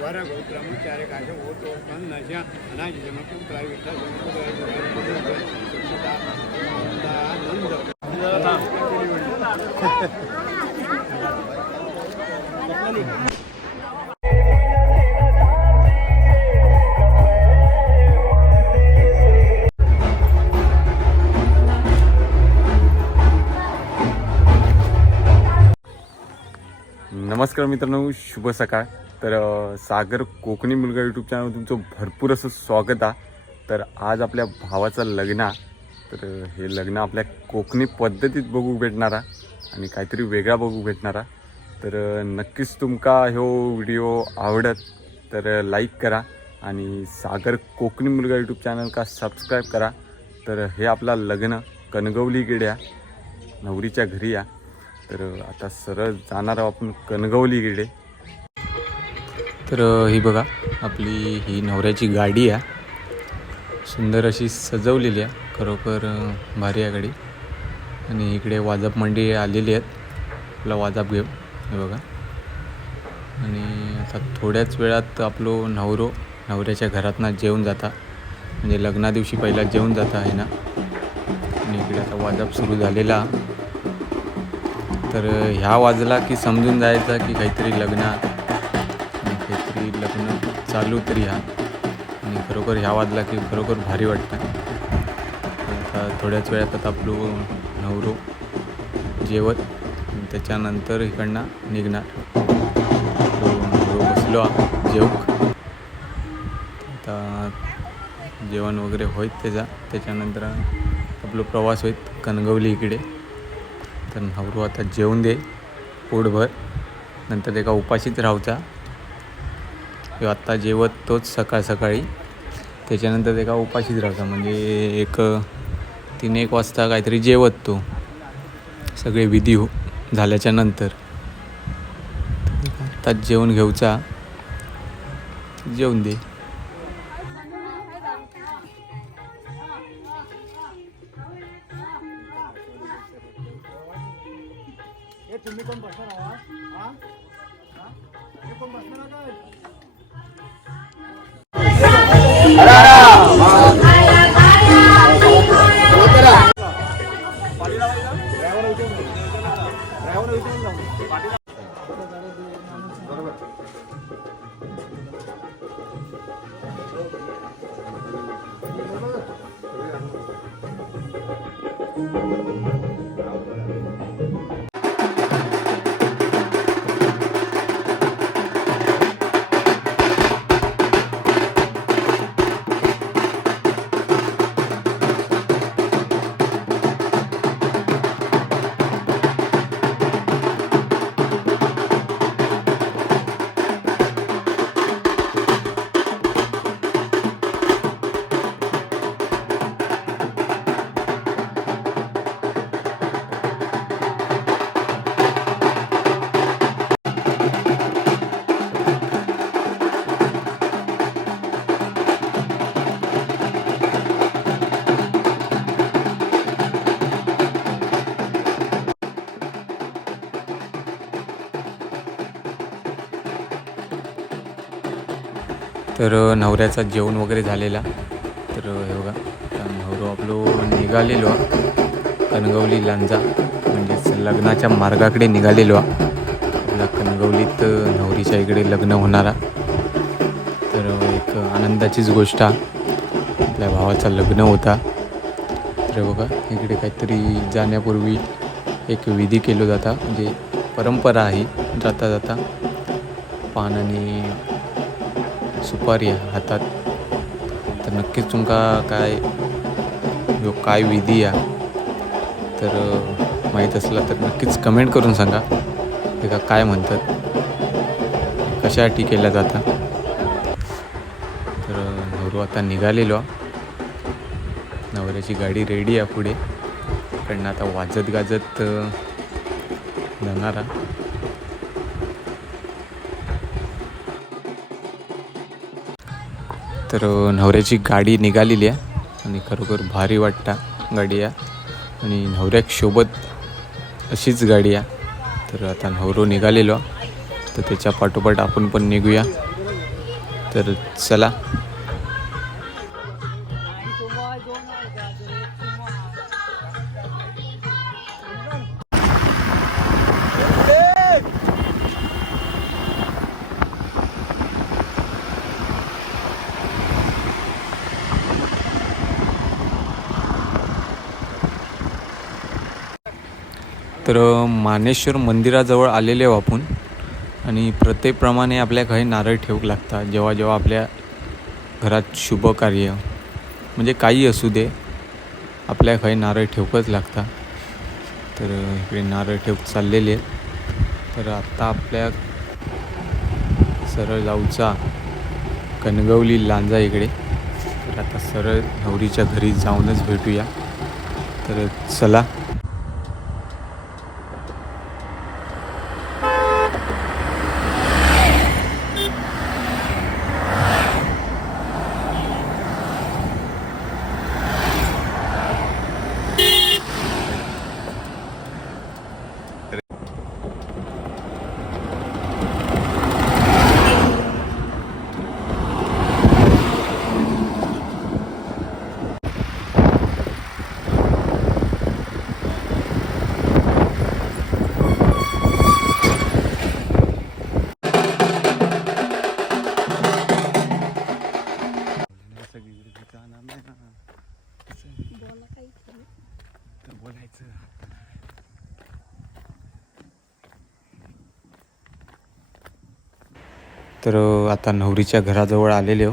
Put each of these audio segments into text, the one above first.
वारा ब्रह्मचार्य काशे होतो पण नशा अनाज जमतो प्रायव्हेट नमस्कार मित्रांनो, शुभ सकाळ. तर सागर कोकणी मुलगा यूट्यूब चॅनल तुमचं भरपूर असं स्वागत आहे. तर आज आपल्या भावाचं लग्न आहे. तर हे लग्न आपल्या कोकणी पद्धतीत बघू भेटणार आहे आणि काहीतरी वेगळा बघू भेटणार आहे. तर नक्कीच तुमका ह्यो व्हिडिओ आवडत तर लाईक करा आणि सागर कोकणी मुलगा यूट्यूब चॅनल का सबस्क्राईब करा. तर हे आपला लग्न कणगवली गिड्या नवरीच्या घरी आहे. तर आता सरळ जाणार आहोत आपण कणगवली गिडे. तर ही बघा आपली ही नवऱ्याची गाडी आहे. सुंदर अशी सजवलेली आहे, खरोखर भारी आहे गाडी. आणि इकडे वाजप मंडळी आलेली आहेत आपला वाजप घेऊन, हे बघा. आणि आता थोड्याच वेळात आपलो नवऱ्याच्या घरातनं जेवून जाता, म्हणजे लग्ना दिवशी पहिला जेवून जाता आहे ना. आणि इकडे आता वाजप सुरू झालेला. तर ह्या वाजला की समजून जायचा की काहीतरी लग्न चालू तरी हा. आणि खरोखर ह्या वाजला की खरोखर भारी वाटतं. आता थोड्याच वेळात आता आपलं नवरो जेवत त्याच्यानंतर इकडनं निघणार. नवरो बसलो जेवक. आता जेवण वगैरे होईत त्याच्यानंतर आपलं प्रवास होईत कणगवली इकडे. तर नवरो आता जेवून दे पोटभर, नंतर एका उपाशीच राहायचा. किंवा आत्ता जेवत तोच सकाळी, त्याच्यानंतर एका उपाशीच राहायचा. म्हणजे 3-1 वाजता काहीतरी जेवत तो सगळे विधी झाल्याच्या नंतर. आत्ताच जेवण घेऊचा, जेवून दे. तुम्ही कोण बसणार आहात? कोण बसणार आहात? तर नवऱ्याचा जेवण वगैरे झालेला. तर हे बघा आता नवरो आपलो निघालेलो कणगवली लांजा, म्हणजेच लग्नाच्या मार्गाकडे निघालेलो. आपल्या कणगवलीत नवरीच्या इकडे लग्न होणारा. तर एक आनंदाचीच गोष्ट आहे, आपल्या भावाचा लग्न होता. तर बघा इकडे काहीतरी जाण्यापूर्वी एक विधी केला जाता, म्हणजे परंपरा आहे. जाता पान आणि सुपारी हातात. तर नक्कीच तुमका काय विधी आहे तर माहीत असला तर नक्कीच कमेंट करून सांगा. हे काय म्हणतात, कशासाठी केल्या जाता. तर नवरो आता निघालेलो. नवऱ्याची गाडी रेडी आहे पुढे. इकडनं आता वाजत गाजत जाणारा. तर नवऱ्याची गाडी निघालेली आहे आणि खरोखर भारी वाटतं. गाडी आहे आणि नवऱ्याक सोबत अशीच गाडी आहे. तर आता नवरो निघालेलो तर त्याच्या पाठोपाठ आपण पण निघूया. तर चला. तर मानेश्वर मंदिराजवळ आलेले आहो आपण आणि प्रथेप्रमाणे आपल्या घरी नारळ ठेवूक लागतात. जेव्हा जेव्हा आपल्या घरात शुभ कार्य म्हणजे काही असू दे आपल्या घरी नारळ ठेवूकच लागतात. तर इकडे नारळ ठेवूक चाललेले आहेत. तर आत्ता आपल्या सरळ जाऊचा कणगवली लांजा इकडे. तर आता सरळ नवरीच्या घरी जाऊनच भेटूया. तर चला. तर आता नवरीच्या घराजवळ आलेले हो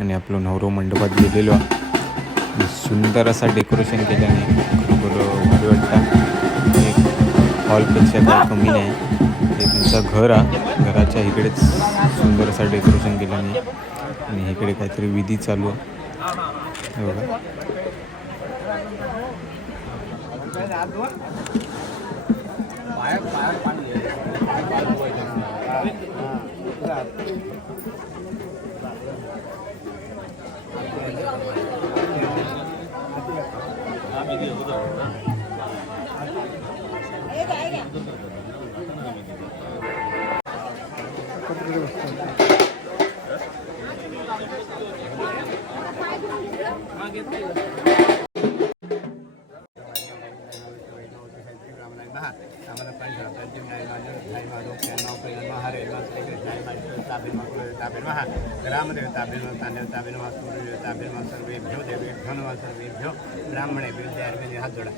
आणि आपलं नवरो मंडपात गेलेलो आणि सुंदर असा डेकोरेशन केल्याने बरोबर भारी वाटतं. एक हॉलपेक्षा काही कमी नाही. हे त्यांचं घर आहे. घराच्या इकडेच सुंदर असा डेकोरेशन केल्याने आणि इकडे काहीतरी विधी चालू आहे बघा. सर्वेभ्यो ब्राह्मणे हात जोडा.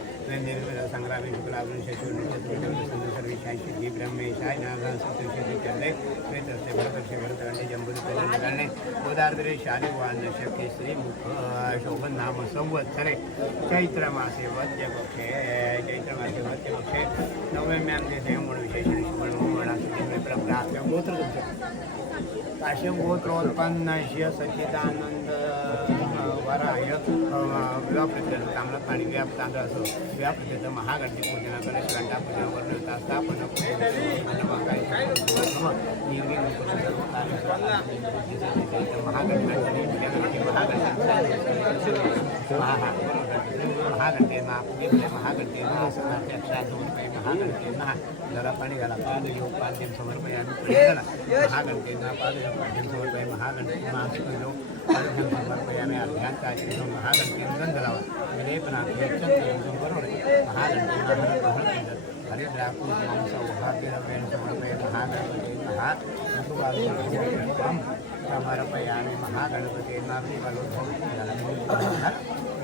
संग्रामी शुक्लावरून सर्वेशाही ब्रह्मेशाय श्वेतस्ते भरतर्षे भरतगणे जंबुदे गोदार्द्रे शालिवान केसरी मुख शोभन नाम संवत्सरे चैत्रमासे वद्यपक्षे वद्यपक्षे नवम्यां दिवसे म्हणून विशेष प्राप्त गोत्र काश्यप गोत्रोत्पन्नस्य सच्चिदानंद वराय व्यापृत कामनाथ आणि व्यापतांद्र असो व्यापृत महागणपती पूजना गणेश घंटा पूजन वर्णता स्थापन महागणते महागणते महागणते जरा पाणी घाला पादयोग पाद्यम समर्पयामी महागणते पाद्यम समर्पय महागणते पाद्यम समर्पयामी अध्यात्माची महागणते गंध लावा विलेपना बरोबर महागणते हरिद्रापूर सौभाग्य समर्पय महागणपती समर्पयामी महागणपती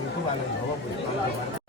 ऋतुवालो भव पुष्पम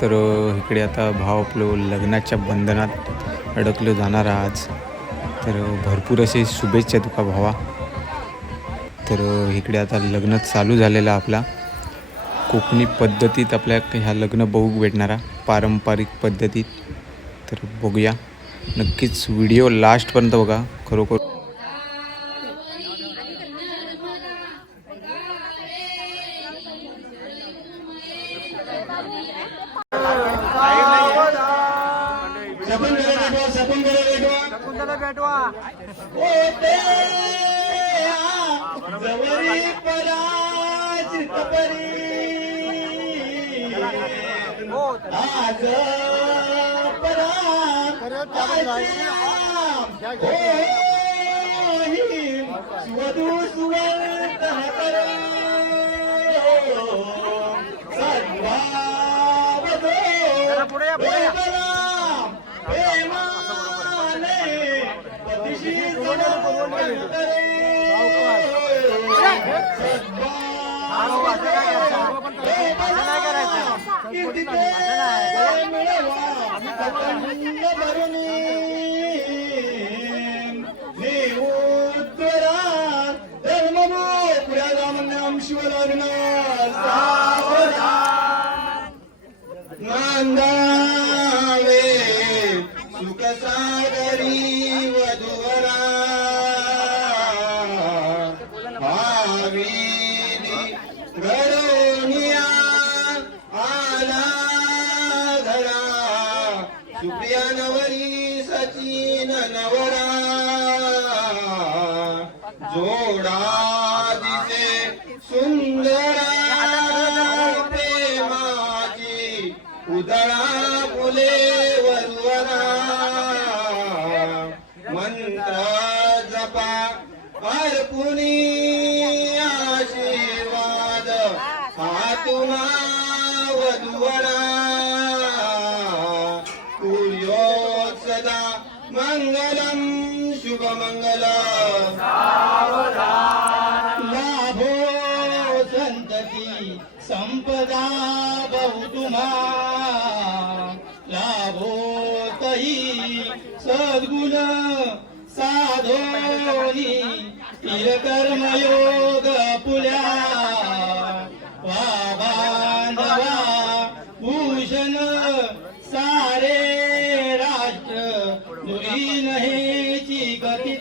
तर इकडे आता भाव आपलं लग्नाच्या बंधनात अडकलो जाणार आज. तर भरपूर असे शुभेच्छा तुका भावा. तर इकडे आता लग्न चालू झालेलं आपला कोकणी पद्धतीत आपल्या ह्या लग्न बघू भेटणारा पारंपरिक पद्धतीत. तर बघूया नक्कीच व्हिडिओ लास्टपर्यंत बघा. खरोखर संपदा बहुतुमा लाभो तही सद्गुण साधोनी कर्मयोग पुल्या वा बांधवा भूषण सारे राष्ट्र दुरीन हेची गती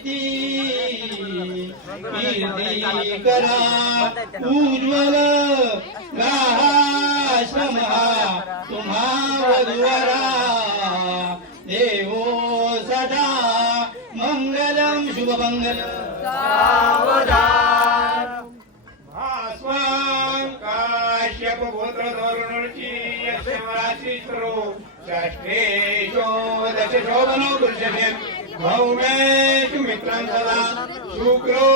कीर्ती करा उज्ज्वल श्रमहा तुम्हा वधुवरा देवो सदा मंगलम शुभमंगल भास्वां काश्यप पुत्र धोरणुची यशवासित्रो षष्ठेशो दशशोभनो दृश्यते भौमेश मित्रं सदा शुक्रो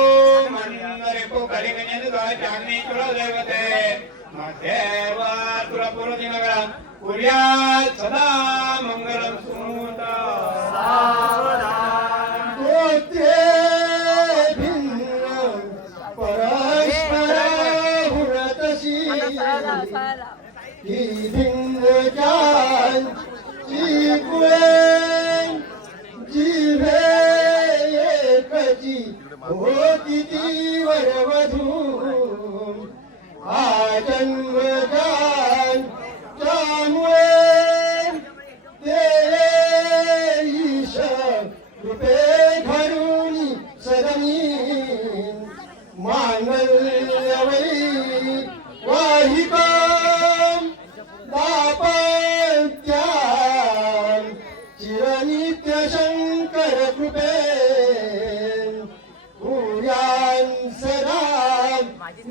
मन्दरे पोकलिकन्यन द्वाचाग्निकुलो देवते मध्येवा तुरपुरदिनगरा कुर्यात् सदा मंगलं सुमुता गोत्रे भिन्न परस्पर हुरतशी ही भिन्न जान कुळे जीवे एकची होती ती वरवधू जन्मदान त्यामुळे ते ईश कृपे घरून सदनी मांगल्यवै वाहिका दापत्यां चिरनित्य शंकर कृपे भूयान सदा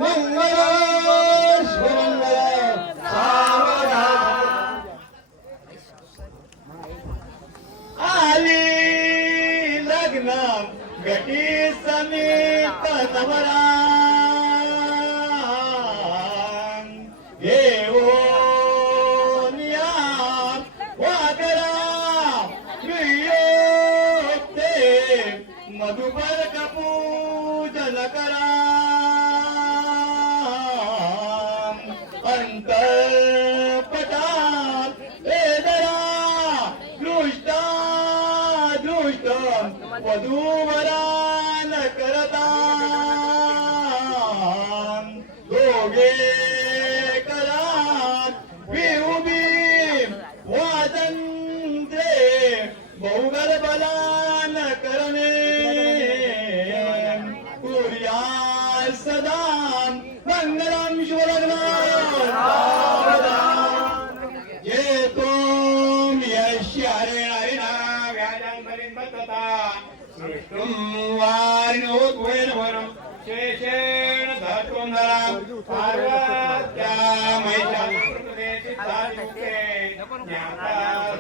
मंगल गटी समेत नवरा घेऊन या वाकरा प्रियोते मधुपर पूजन करा अंतर्पटात योगे करा विहुबी वादंत्रे बहुगल बलान करणे कुर्या सदा मंगलम शुभलग्न ये तुम यश्य हरे हरिणा व्याजन परिबद्धता सृष्टुम वारिणोद्वेन वरम शेषेण धर्तुंधरा पार्वत्या महिषासुरप्रदेशितादिमुखे ज्ञाता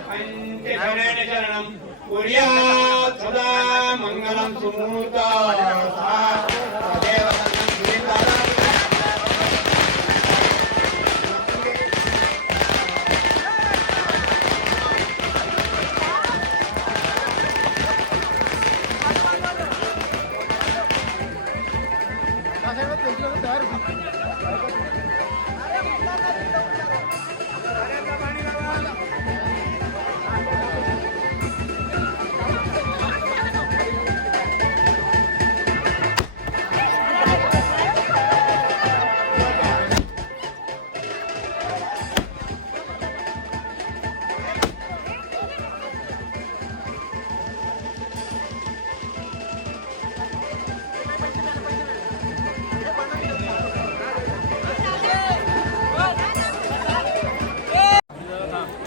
पंचशरणेन शरणं कुर्यात् सदा मंगलं सुमूर्ता देव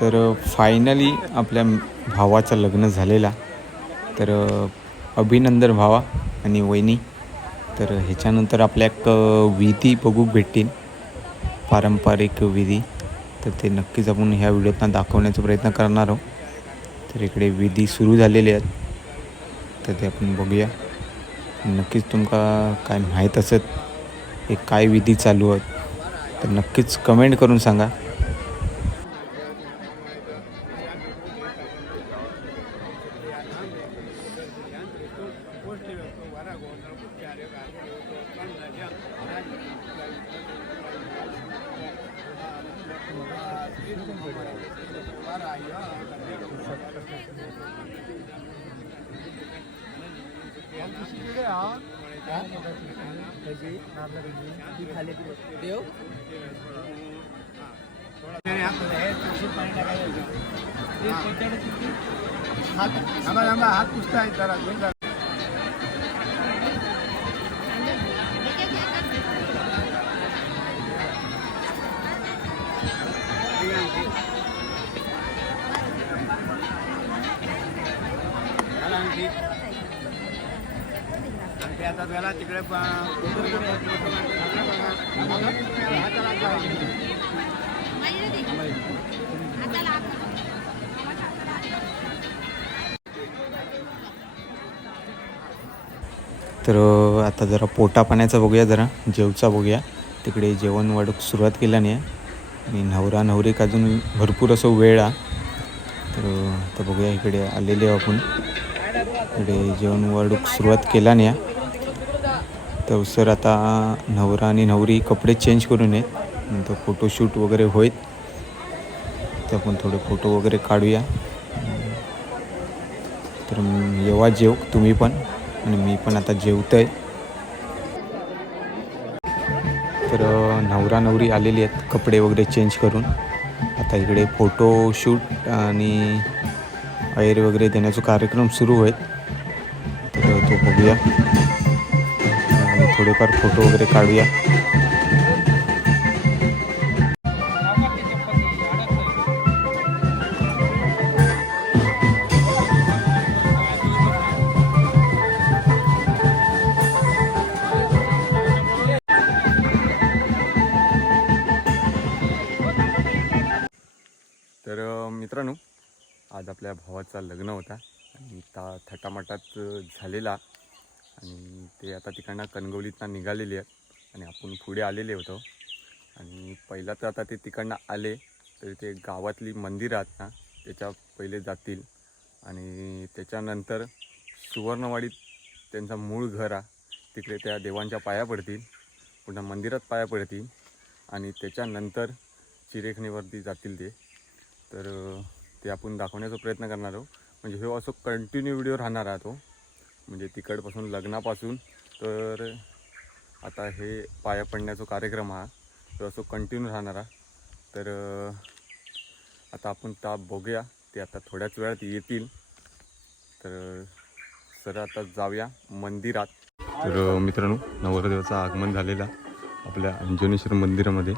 तर फायनली आपल्या भावाचं लग्न झालेला. तर अभिनंदन भावा आणि वहिनी. तर ह्याच्यानंतर आपल्या एक विधी बघू भेटतील, पारंपरिक विधी. तर ते नक्कीच आपण ह्या व्हिडिओतनं दाखवण्याचा प्रयत्न करणार आहोत. तर इकडे विधी सुरू झालेले आहेत, तर ते आपण बघूया. नक्कीच तुमका काय माहीत असत हे काय विधी चालू आहेत तर नक्कीच कमेंट करून सांगा. हात पुसताय जरा घेऊन जा. आता त्याला तिकडे तर आता जरा पोटा पाण्याचा बघूया, जरा जेवचा बघूया. तिकडे जेवण वाढूक सुरुवात केला नाही आणि नवरा नवरीक अजून भरपूर असं वेळ आहे. तर आता बघूया, इकडे आलेले आपण. इकडे जेवण वाढूक सुरुवात केला नाही. तर सर आता नवरा आणि नवरी कपडे चेंज करून येत, नंतर फोटोशूट वगैरे होईल. तर आपण थोडे फोटो वगैरे काढूया. तर येवा जेव तुम्ही पण, आणि मी पण आता जेवतोय. तर नवरा नवरी आलेली आहेत कपडे वगैरे चेंज करून. आता इकडे फोटोशूट आणि ऐर वगैरे देण्याचा कार्यक्रम सुरू होईल. तर तो बघूया आणि थोडेफार फोटो वगैरे काढूया. तर मित्रांनो, आज आपल्या भावाचा लग्न होता आणि थटामटात झालेला. आणि ते आता तिकडनं कणगवलीतनं निघालेले आहेत आणि आपण पुढे आलेले होतो. आणि पहिला तर आता ते तिकडनं आले तर ते गावातली मंदिरं आहेत ना त्याच्या पहिले जातील. आणि त्याच्यानंतर सुवर्णवाडीत त्यांचा मूळ घर आहे, तिकडे त्या देवांच्या पाया पडतील, पुन्हा मंदिरात पाया पडतील. आणि त्याच्यानंतर चिरेखणीवरती जातील ते. तर ते आपण दाखवण्याचा प्रयत्न करणार आहोत. म्हणजे हे असं कंटिन्यू व्हिडिओ राहणार आहे तो, म्हणजे तिकडपासून लग्नापासून तर आता हे पाया पडण्याचा कार्यक्रम हा. तो असं कंटिन्यू राहणार आहे. तर आता आपण त्या बघूया, ते आता थोड्याच वेळात येतील. तर सर आता जाऊया मंदिरात. तर मित्रांनो, नवरदेवाचं आगमन झालेलं आपल्या अंजनेश्वर मंदिरामध्ये.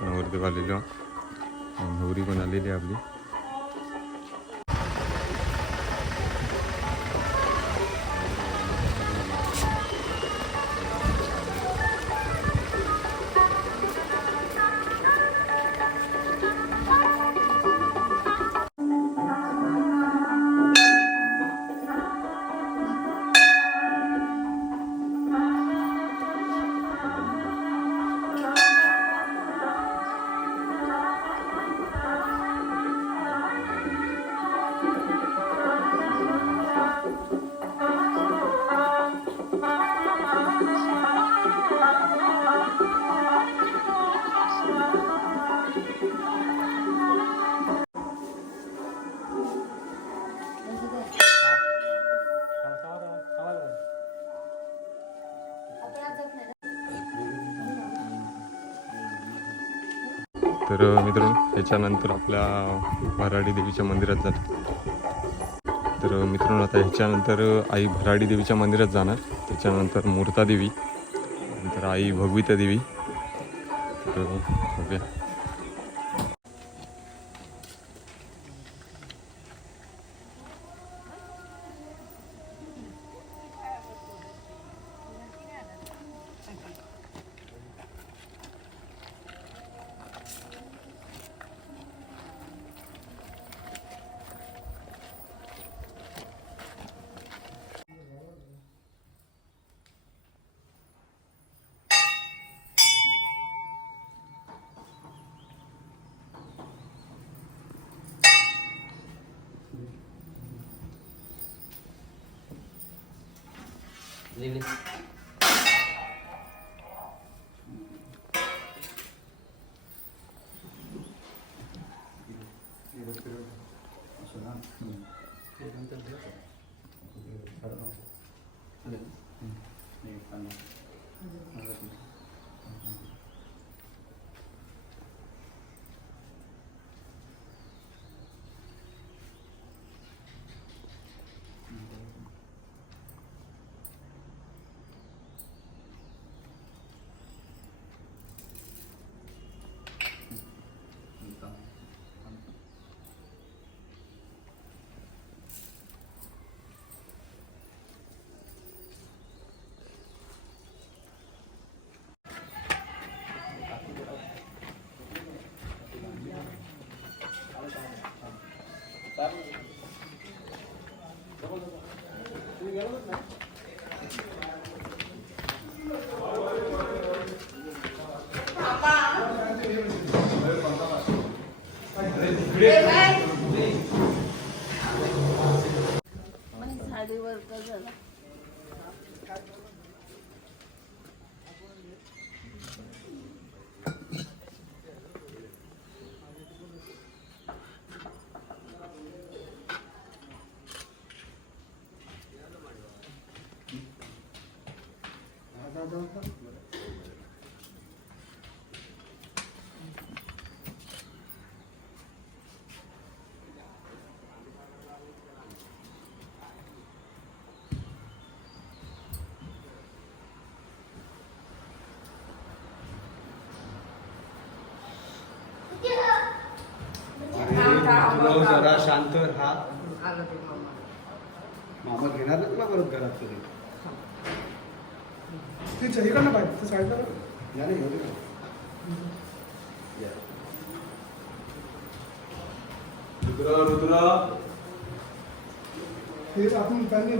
नवरदेव आलेलो, नवरी पण आलेली आपली. तर मित्रांनो, ह्याच्यानंतर आपल्या भराडी देवीच्या मंदिरात जातो. तर मित्रांनो, आता ह्याच्यानंतर आई भराडी देवीच्या मंदिरात जाणार. त्याच्यानंतर मूर्ता देवी, नंतर आई भगविता देवी. तर बघूया. जरा शांत राहा. मामा घेणार ना तुला परत घरात तरी. ते इकडनं पाहिजे ते साईडला या नाही घेऊ दे. रुद्रा रुद्रा ते आपण त्यांनी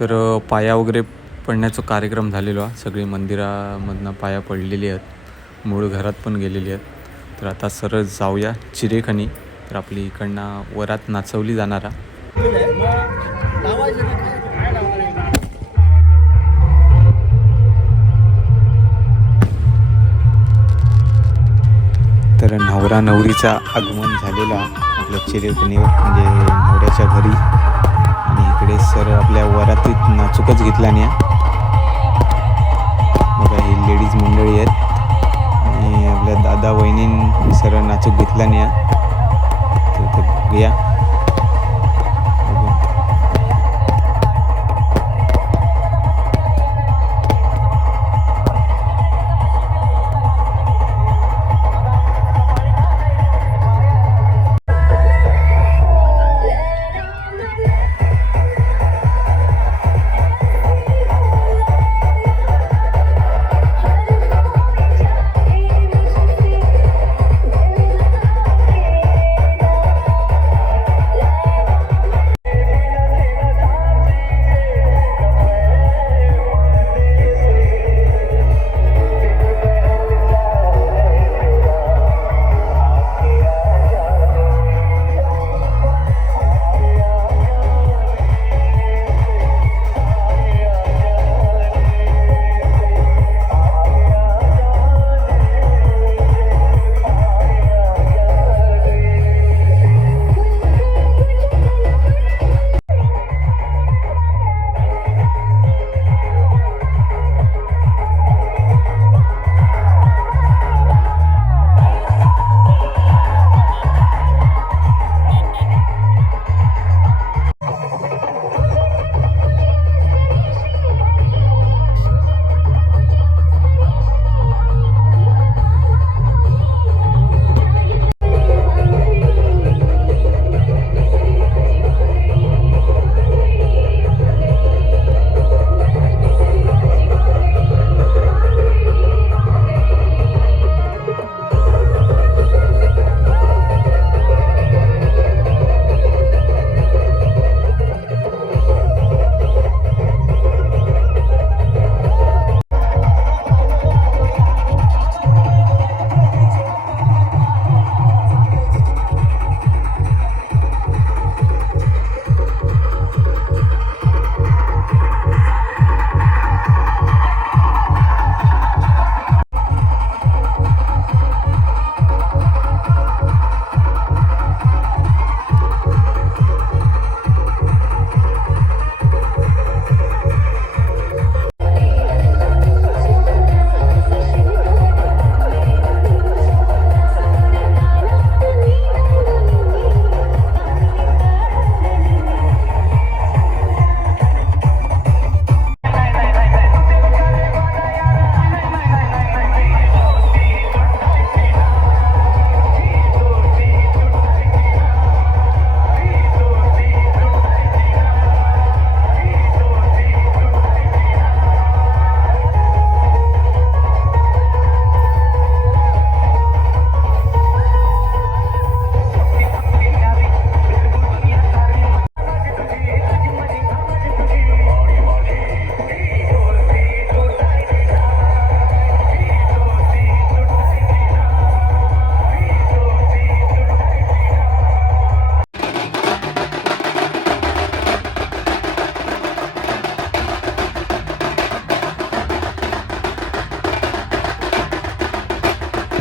तर पाया वगैरे पडण्याचा कार्यक्रम झालेला. सगळी मंदिरामधनं पाया पडलेली आहेत, मूळ घरात पण गेलेली आहेत. तर आता सरळ जाऊया चिरेखनी. तर आपली इकडनं वरात नाचवली जाणारा. तर नवरा नवरीचा आगमन झालेला आपल्या चिरेखनीवर, म्हणजे नवऱ्याच्या घरी. आणि इकडे सर आपल्या वरातीत नाचूकच घेतला नाही. बघा ही लेडीज मंडळी आहेत आणि आपल्या दादा वहिनीं सर नाचूक घेतला नाही. तर बघूया.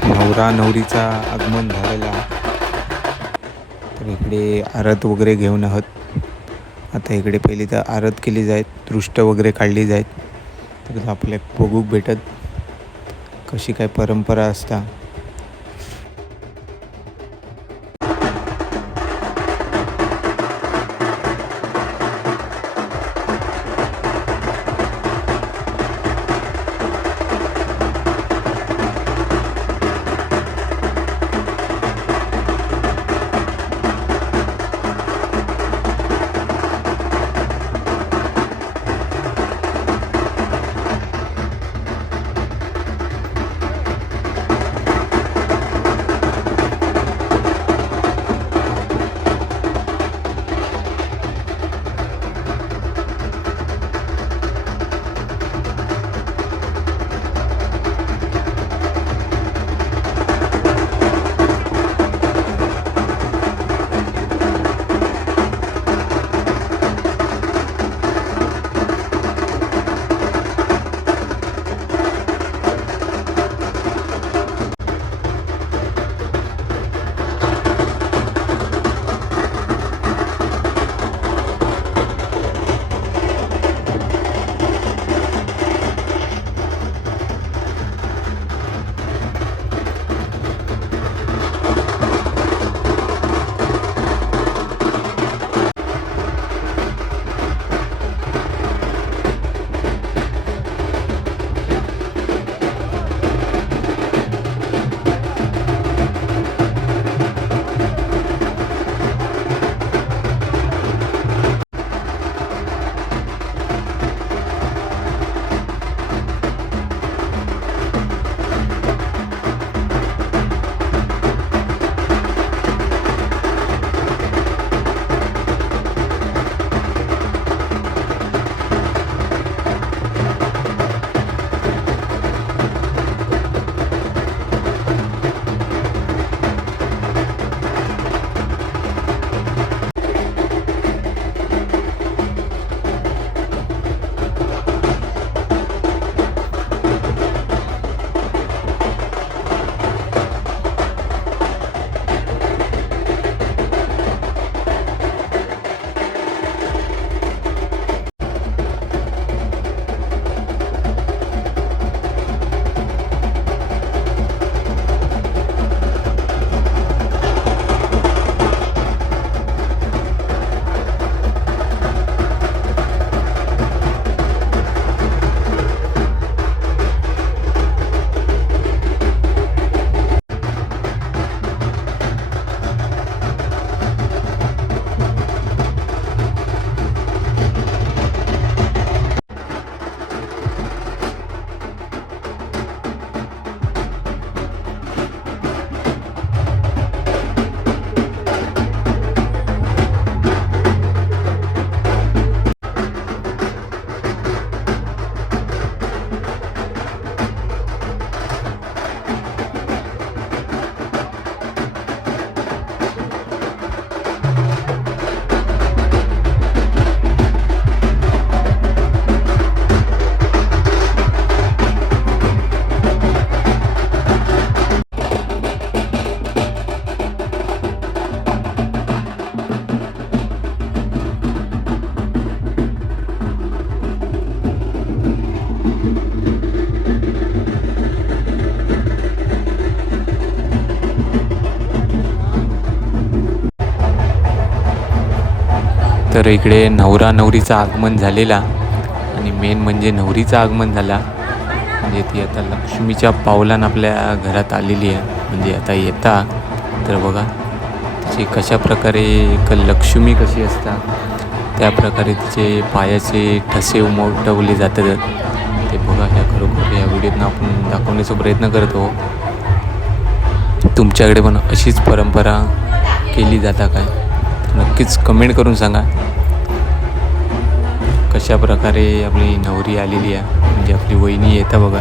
नवरा नवरीचा आगमन झालेला. तर इकडे आरत वगैरे घेऊन आहोत. आता इकडे पहिली तर आरत केली जायत, दृष्ट वगैरे काढली जायत. तर आपल्याक बघूक भेटत कशी काय परंपरा असता. तर इकडे नवरा नवरीचं आगमन झालेला आणि मेन म्हणजे नवरीचं आगमन झाला. म्हणजे ती आता लक्ष्मीच्या पावलान आपल्या घरात आलेली आहे. म्हणजे आता येता तर बघा तिचे कशा प्रकारे एक लक्ष्मी कशी असतात त्या प्रकारे तिचे पायाचे ठसे उमटवले जातात. ते बघा ह्या खरोखर या व्हिडिओतनं आपण दाखवण्याचा प्रयत्न करतो. तुमच्याकडे पण अशीच परंपरा केली जाता काय नक्कीच कमेंट करून सांगा. कशा प्रकारे आपली नवरी आलेली आहे म्हणजे आपली वहिनी येता बघा.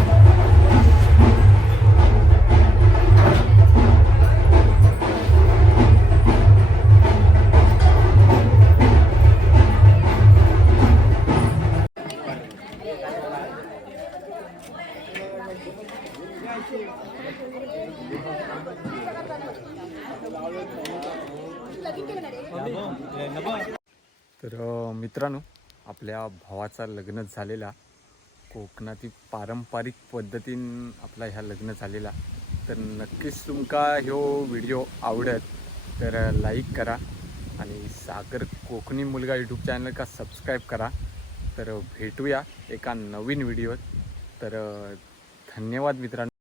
तर मित्रांनो, आपल्या भावाचा लग्न झालेला कोकणातील पारंपरिक पद्धतीन आपला ह्या लग्न झालेला. तर नक्कीच तुमका ह्यो व्हिडिओ आवडत तर लाईक करा आणि सागर कोकणी मुलगा यूट्यूब चॅनल का सबस्क्राईब करा. तर भेटूया एका नवीन व्हिडिओत. तर धन्यवाद मित्रांनो.